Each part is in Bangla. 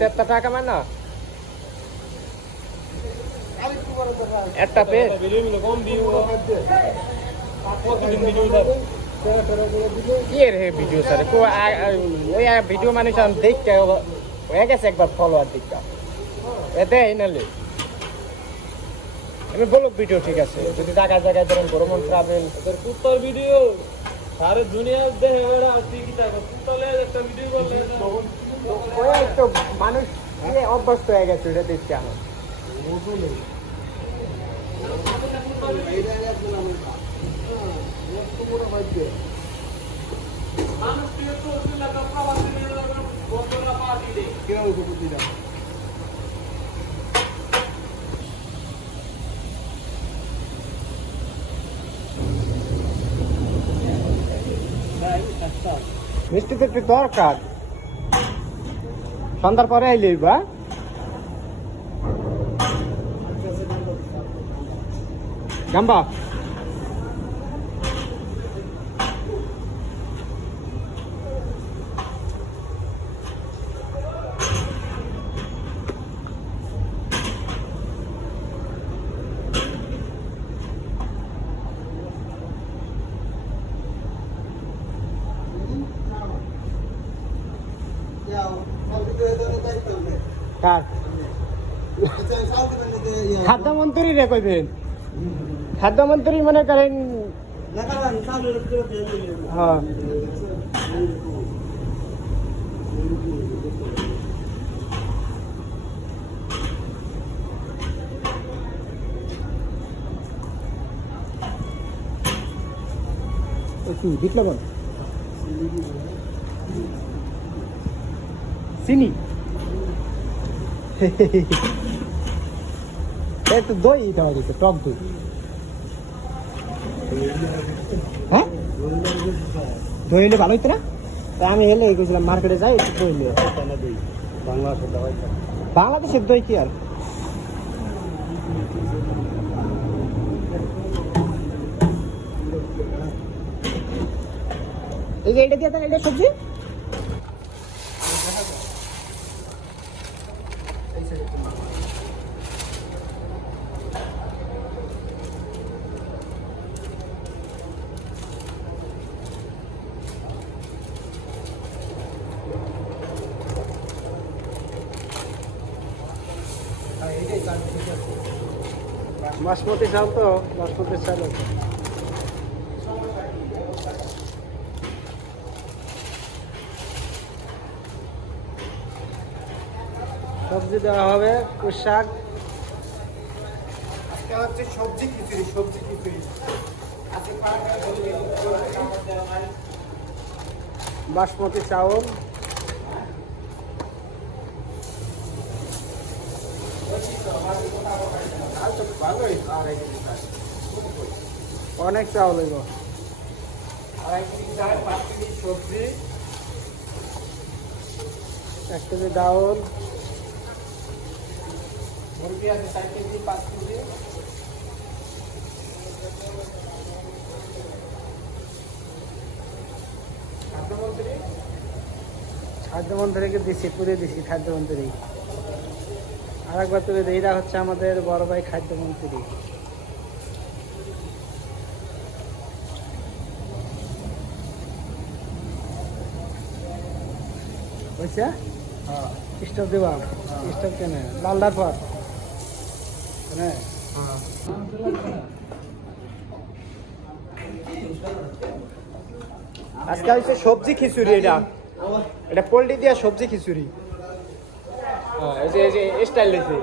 তেত্তর টাকা মানে একটা পেজ এর হে ভিডিও স্যার ওই ভিডিও মানে সাম দেখতে হয়ে গেছে একবার ফলোয়ার দিকটা এতে, এই নালে। আমি বলো ভিডিও ঠিক আছে। যদি জায়গায় জায়গায় ধরেন ভ্রমণ ট্রাভেল কুত্তার ভিডিও সারে দুনিয়া দেখে বেড়া তুই কি তাই কুত্তালে একটা ভিডিও করলে? ওই তো মানুষ ইয়ে অভ্যস্ত হয়ে গেছে ওটা দেখতে আমার মানুষ মিষ্টি তো একটু দরকার। সন্ধ্যার পরে আইলেই বা গাম্বা। খাদ্যমন্ত্রী রে কইবেন খাদ্যমন্ত্রী মনে করেন হ্যাঁ। চিনি? একটু দই দেওয়া দিতে টক দই। হ্যাঁ? দই হলে ভালো হইতো না? আমি হেলে গেছিলাম মার্কেটে যাই একটু দই নিয়ে বাংলাদেশের দই কি আর? এই যে এটা দিয়ে এটা সবজি? বাসমতি চাল তো বাসমতি চাল আছে। সবজি দেওয়া হবে শাক। আজকে হচ্ছে সবজি খিচুড়ি সবজি খিচুড়ি। বাসমতি চাউল ভালোই আড়াই কেজি চাল অনেক চাউল হইব। সবজি এক কেজি ডাউল। কেজি পাঁচ কেজি খাদ্যমন্ত্রী? খাদ্যমন্ত্রীকে দিছি পুরে দিছি, খাদ্যমন্ত্রী। আর একবার তুলে দিই এরা হচ্ছে আমাদের বড় ভাই খাদ্যমন্ত্রী। বুঝছে হ্যাঁ। স্টোভ দেবা স্টোভ কেন? লালদার পর। হ্যাঁ। আজকে হচ্ছে সবজি খিচুড়ি এটা। এটা পোল্ট্রি দিয়া সবজি খিচুড়ি। হ্যাঁ এই যে এই যে স্টাইল দিয়েছে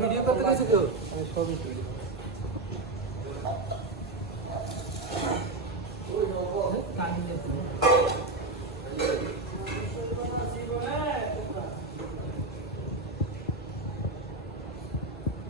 ভিডিও করতে গেছি তো? ছবি